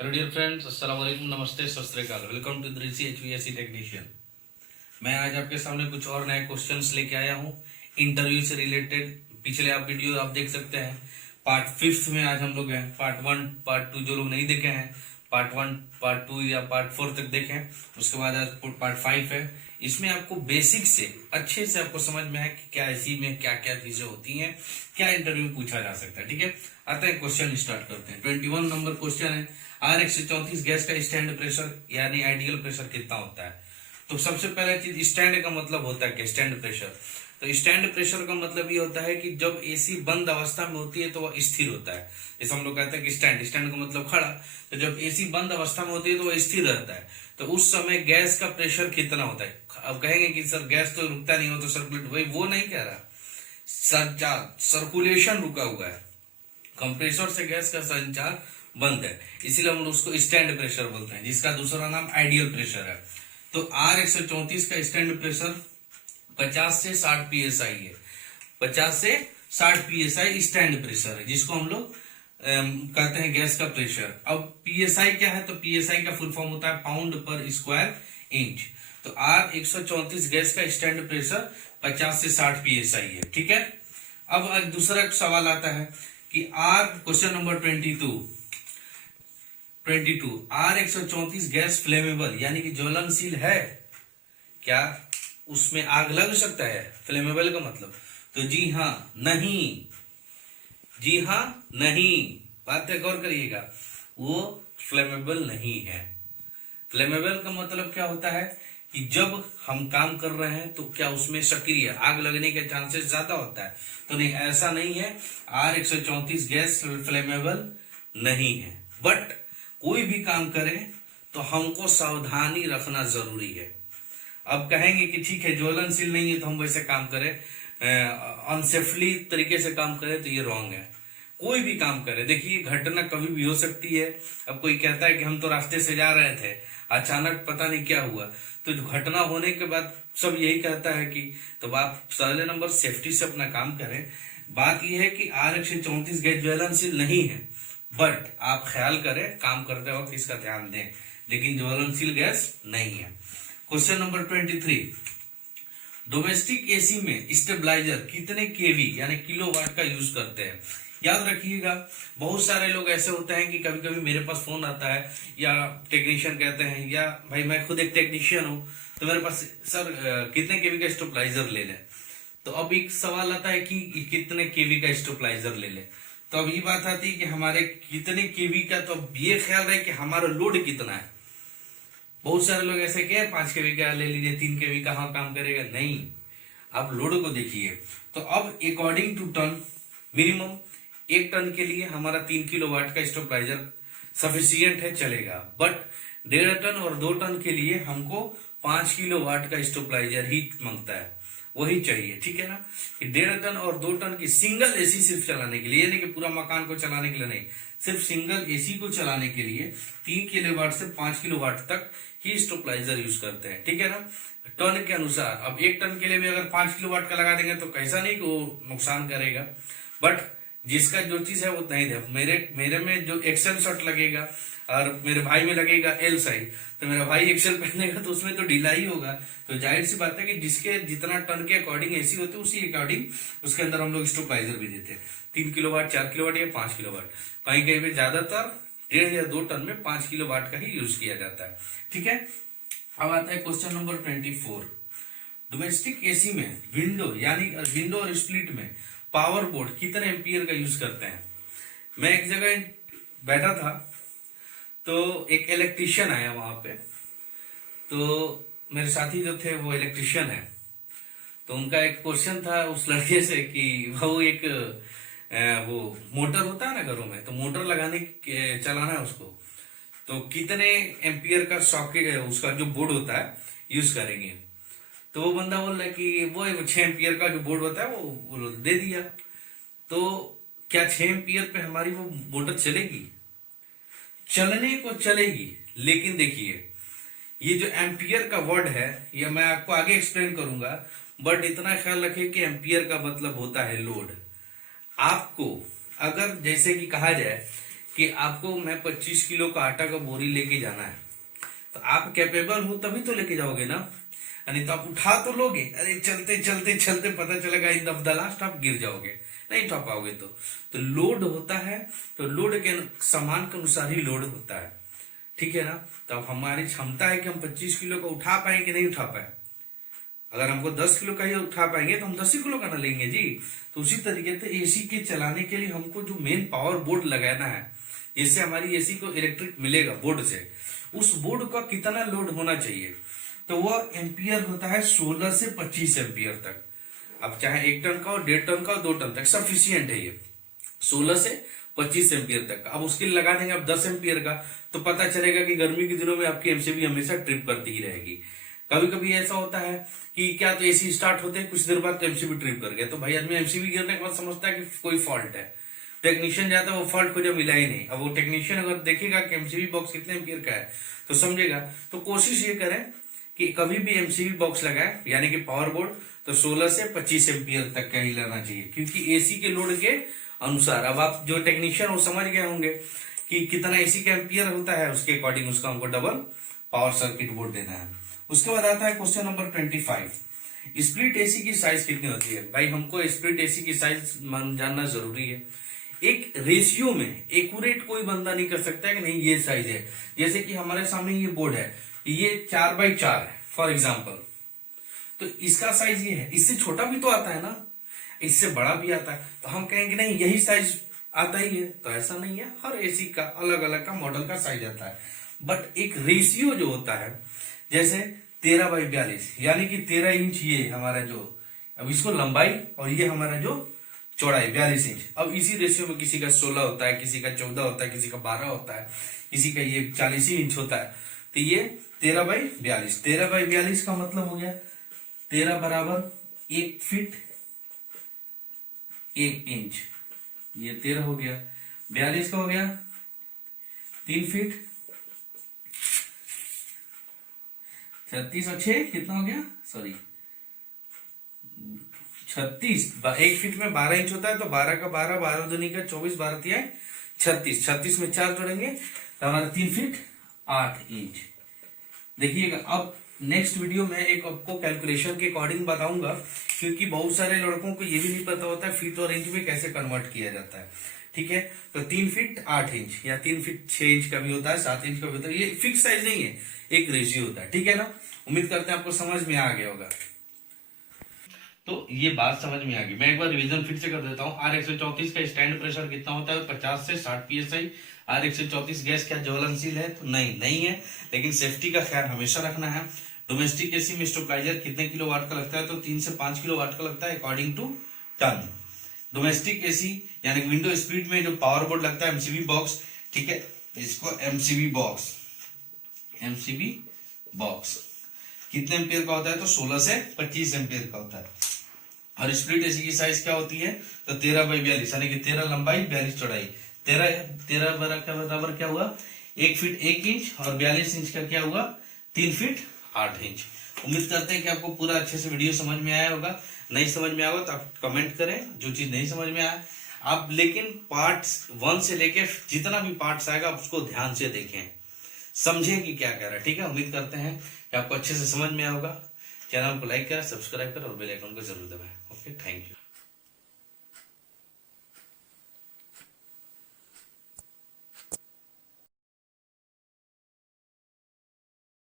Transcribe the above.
Hello dear friends, अस्सलाम वालेकुम, नमस्ते, Sat Shri Akal. Welcome to Rishi HVAC technician. मैं आज आपके सामने कुछ और नए क्वेश्चंस लेके आया हूँ इंटरव्यू से रिलेटेड। पिछले आप वीडियो आप देख सकते हैं। पार्ट 5 में आज हम लोग हैं। पार्ट 1 पार्ट 2 जो लोग नहीं देखे हैं, पार्ट 1 पार्ट 2 या पार्ट 4 तक देखें। उसके बाद आज पार्ट 5 है। इसमें आपको बेसिक से अच्छे से आपको समझ में है कि क्या इसी में क्या क्या चीजें होती हैं, क्या इंटरव्यू में पूछा जा सकता है। ठीक है, आते हैं क्वेश्चन स्टार्ट करते हैं। 21 नंबर क्वेश्चन है, R134 गैस का स्टैंड प्रेशर यानी आइडियल प्रेशर कितना होता है। तो सबसे पहला चीज, स्टैंड का मतलब होता है क्या, स्टैंड प्रेशर। तो स्टैंड प्रेशर का मतलब ये होता है कि जब एसी बंद अवस्था में होती है तो वह स्थिर होता है। जैसे हम लोग कहते हैं कि स्टैंड स्टैंड का मतलब खड़ा। तो जब एसी बंद अवस्था में होती है तो वह स्थिर रहता है। तो उस समय गैस का प्रेशर कितना होता है। अब कहेंगे कि सर गैस तो रुकता नहीं हो तो सर्कुलेट, वही वो नहीं कह रहा, संचार सर्कुलेशन रुका हुआ है। कंप्रेसर से गैस का संचार बंद है, इसीलिए हम लोग उसको स्टैंड प्रेशर बोलते हैं, जिसका दूसरा नाम आइडियल प्रेशर है। तो R134 का स्टैंड प्रेशर 50 से 60 PSI है। 50 से 60 PSI स्टैंड प्रेशर है, जिसको हम लोग कहते हैं गैस का प्रेशर। अब PSI क्या है, तो PSI का फुल फॉर्म होता है पाउंड पर स्क्वायर इंच। तो R134 गैस का स्टैंड प्रेशर 50 से 60 PSI है। ठीक है, अब दूसरा सवाल आता है कि question number 22 R134 gas flammable यानी कि ज्वलनशील है क्या, उसमें आग लग सकता है। फ्लेमेबल का मतलब, तो जी हाँ नहीं, जी हाँ नहीं, बात पे गौर करिएगा, वो फ्लेमेबल नहीं है। फ्लेमेबल का मतलब क्या होता है कि जब हम काम कर रहे हैं तो क्या उसमें सक्रिय आग लगने के चांसेस ज्यादा होता है। तो नहीं, ऐसा नहीं है। R134 गैस फ्लेमेबल नहीं है, बट कोई भी काम करें तो हमको सावधानी रखना जरूरी है। अब कहेंगे कि ठीक है ज्वलनशील नहीं है तो हम वैसे काम करें, अनसेफली तरीके से काम करें, तो ये रॉन्ग है। कोई भी काम करे, देखिए घटना कभी भी हो सकती है। अब कोई कहता है कि हम तो रास्ते से जा रहे थे, अचानक पता नहीं क्या हुआ, तो घटना होने के बाद सब यही कहता है कि तो आप पहले नंबर सेफ्टी से अपना काम करें। बात यह है कि R134 गैस ज्वलनशील नहीं है, बट आप ख्याल करें काम करते वक्त इसका ध्यान दें, लेकिन ज्वलनशील गैस नहीं है। क्वेश्चन नंबर 23, डोमेस्टिक एसी में स्टेबलाइजर कितने केवी यानी किलोवाट का यूज करते हैं। याद रखिएगा, बहुत सारे लोग ऐसे होते हैं कि कभी कभी मेरे पास फोन आता है या टेक्नीशियन कहते हैं, या भाई मैं खुद एक टेक्नीशियन हूं, तो मेरे पास सर कितने केवी का स्टेबलाइजर ले लें। तो अब एक सवाल आता है कि कितने केवी का स्टेबलाइजर ले लें। तो अब ये बात आती है कि हमारे कितने केवी का, तो अब ये ख्याल रहे कि हमारा लोड कितना है। बहुत सारे लोग ऐसे कह 5 केवी का ले लीजिए, 3 केवी का, हाँ काम करेगा, नहीं, आप लोड को देखिए। तो अब according to ton, minimum 1 ton के लिए हमारा 3 किलोवाट का स्टेबलाइजर सफिशियंट है, चलेगा। बट 1.5 टन और 2 टन के लिए हमको 5 किलोवाट का स्टेबलाइजर ही मांगता है, वही चाहिए। ठीक है ना, कि 1.5 टन और 2 टन की सिंगल एसी सिर्फ चलाने के लिए, यानी कि पूरा मकान को चलाने के लिए नहीं, सिर्फ सिंगल एसी को चलाने के लिए 3 किलोवाट से 5 किलोवाट तक ही स्टेबलाइजर यूज करते हैं। ठीक है ना, टन के अनुसार। अब 1 टन के लिए भी अगर 5 किलोवाट का लगा देंगे तो कैसा नहीं कि वो नुकसान करेगा, बट जिसका जो चीज है वो नहीं दे। मेरे में जो एक्सेल शर्ट लगेगा और मेरे भाई में लगेगा एल साइज, तो मेरा भाई एक्सेल पहनेगा तो उसमें तो ढीला ही होगा। तो जाहिर सी बात है कि जिसके जितना टन के अकॉर्डिंग एसी होते हैं उसी अकॉर्डिंग उसके अंदर हम लोग स्टेबलाइजर भी देते हैं। 3 किलोवाट, 4 किलोवाट या 5 किलोवाट, कहीं कहीं पे ज्यादातर 1.5 या 2 टन में 5 किलोवाट का ही यूज किया जाता है। ठीक है, अब आता है क्वेश्चन नंबर 24, डोमेस्टिक एसी में विंडो और स्प्लिट में पावर बोर्ड कितने एम्पियर का यूज करते हैं। मैं एक जगह बैठा था तो एक इलेक्ट्रिशियन आया वहां पे, तो मेरे साथी जो थे वो इलेक्ट्रिशियन है, तो उनका एक क्वेश्चन था उस लड़के से कि वो एक वो मोटर होता है ना घरों में, तो मोटर चलाना है उसको, तो कितने एम्पियर का सॉकेट उसका जो बोर्ड होता है यूज करेंगे। तो वो बंदा बोल रहा है कि वो 6 एम्पियर का जो बोर्ड होता है वो दे दिया। तो क्या 6 एम्पियर पे हमारी वो मोटर चलेगी? चलने को चलेगी, लेकिन देखिए ये जो एम्पियर का वर्ड है ये मैं आपको आगे एक्सप्लेन करूंगा, बट इतना ख्याल रखिए कि एम्पियर का मतलब होता है लोड। आपको अगर जैसे कि कहा जाए कि आपको मैं 25 किलो का आटा का बोरी लेके जाना है, तो आप कैपेबल हो तभी तो लेके जाओगे ना, नहीं तो आप उठा तो लोगे, अरे चलते चलते चलते पता चलेगा इन द लास्ट आप गिर जाओगे, नहीं उठा पाओगे। तो लोड होता है, तो लोड के सामान के अनुसार ही लोड होता है, ठीक है ना। तो अब हमारी क्षमता है कि हम 25 किलो का उठा पाए कि नहीं उठा पाए। अगर हमको 10 किलो का ही उठा पाएंगे तो हम 10 ही किलो का ना लेंगे जी। तो उसी तरीके से एसी के चलाने के लिए हमको जो मेन पावर बोर्ड लगाना है, जिससे हमारी एसी को इलेक्ट्रिक मिलेगा बोर्ड से, उस बोर्ड का कितना लोड होना चाहिए, तो वह एम्पियर होता है 16 से 25 एम्पियर तक। अब चाहे 1 टन का हो, 1.5 टन का हो, 2 टन तक सफिशियंट है ये, 16 से 25 एम्पियर तक। अब उसके लिए लगा देंगे आप 10 एम्पियर का, तो पता चलेगा कि गर्मी के दिनों में आपकी एमसीबी हमेशा ट्रिप करती ही रहेगी। कभी कभी ऐसा होता है कि क्या तो एसी स्टार्ट होते हैं कुछ देर बाद तो एमसीबी ट्रिप कर गया, तो भाई आदमी एमसीबी गिरने के बाद समझता है कि कोई फॉल्ट है, टेक्नीशियन जाता है वो फॉल्ट खोजा मिला ही नहीं। अब वो टेक्नीशियन अगर देखेगा कि एमसीबी बॉक्स कितने एम्पियर का है तो समझेगा। तो कोशिश ये करें कि कभी भी एमसीबी बॉक्स लगाए, यानी कि पावर बोर्ड, तो 16 से 25 एम्पियर तक का ही लेना चाहिए, क्योंकि एसी के लोड के अनुसार। अब आप जो टेक्नीशियन वो समझ गए होंगे कि कितना एसी का एम्पियर होता है, उसके अकॉर्डिंग उसका हमको डबल पावर सर्किट बोर्ड देना है। उसके बाद आता है क्वेश्चन नंबर 25, स्प्लिट एसी की साइज कितनी होती है। भाई हमको स्प्लिट एसी की साइज जानना जरूरी है। एक रेशियो में एक्यूरेट कोई बंदा नहीं कर सकता है कि नहीं ये साइज है। जैसे कि हमारे सामने ये बोर्ड है, ये 4x4 है फॉर एग्जाम्पल, तो इसका साइज ये है, इससे छोटा भी तो आता है ना, इससे बड़ा भी आता है, तो हम कहेंगे नहीं यही साइज आता ही है, तो ऐसा नहीं है। हर एसी का अलग अलग का मॉडल का साइज आता है, बट एक रेशियो जो होता है, जैसे 13x42 यानी कि 13 इंच ये हमारा जो, अब इसको लंबाई और ये हमारा जो चौड़ाई 42 इंच। अब इसी रेशियो में किसी का 16 होता है, किसी का 14 होता है, किसी का 12 होता है, किसी का ये 40 इंच होता है। तो ये 13x42, 13x42 का मतलब हो गया 13 बराबर 1 फीट 1 इंच, ये 13 हो गया। 42 का हो गया 3 फीट 36 और 6 कितना हो गया, सॉरी 36, 1 फीट में 12 इंच होता है, तो 12 का 12, 12 दूनी का 24, 12 तिया 36, 36 में 4 जोड़ेंगे तो हमारा 3 फीट 8 इंच। देखिएगा अब नेक्स्ट वीडियो में एक आपको कैलकुलेशन के अकॉर्डिंग बताऊंगा, क्योंकि बहुत सारे लड़कों को ये भी नहीं पता होता है फीट और इंच में कैसे कन्वर्ट किया जाता है, ठीक है। तो 3 फीट 8 इंच या 3 फीट 6 इंच का भी होता है, 7 इंच का भी होता है, ये फिक्स साइज नहीं है, एक रेशियो होता है, ठीक है ना। उम्मीद करते हैं आपको समझ में आ गया होगा। तो ये बात समझ में आ गई। मैं एक बार रिवीजन फिर से कर देता हूँ। R134 का स्टैंड प्रेशर कितना होता है, 50 से 60 psi। R134 गैस क्या ज्वलनशील है, तो नहीं है, लेकिन सेफ्टी का ख्याल हमेशा रखना है। डोमेस्टिक एसी में स्टेबलाइजर कितने किलोवाट का लगता है, तो 3 से 5 किलोवाट का लगता है according to ton. Domestic AC यानी विंडो स्पीड में जो पावर बोर्ड लगता है एमसीबी बॉक्स, ठीक है, इसको एमसीबी बॉक्स कितने एम्पियर का होता है, तो 16 से 25 एम्पियर का होता है। और स्प्लिट एसी की साइज क्या होती है, तो 13x42 यानी कि 13 लंबाई 42 चौड़ाई। 13 बराबर क्या हुआ, 1 फीट 1 इंच, और 42 इंच का क्या हुआ, 3 फीट 8 इंच। उम्मीद करते हैं कि आपको पूरा अच्छे से वीडियो समझ में आया होगा। नहीं समझ में आया होगा तो आप कमेंट करें, जो चीज नहीं समझ में आया आप, लेकिन पार्ट 1 से लेके जितना भी पार्ट्स आएगा आप उसको ध्यान से देखें, समझें कि क्या कह रहा है, ठीक है। उम्मीद करते हैं कि आपको अच्छे से समझ में आया होगा। चैनल को लाइक करें, सब्सक्राइब करें और बेल आइकन को जरूर दबाएं। Okay, thank you.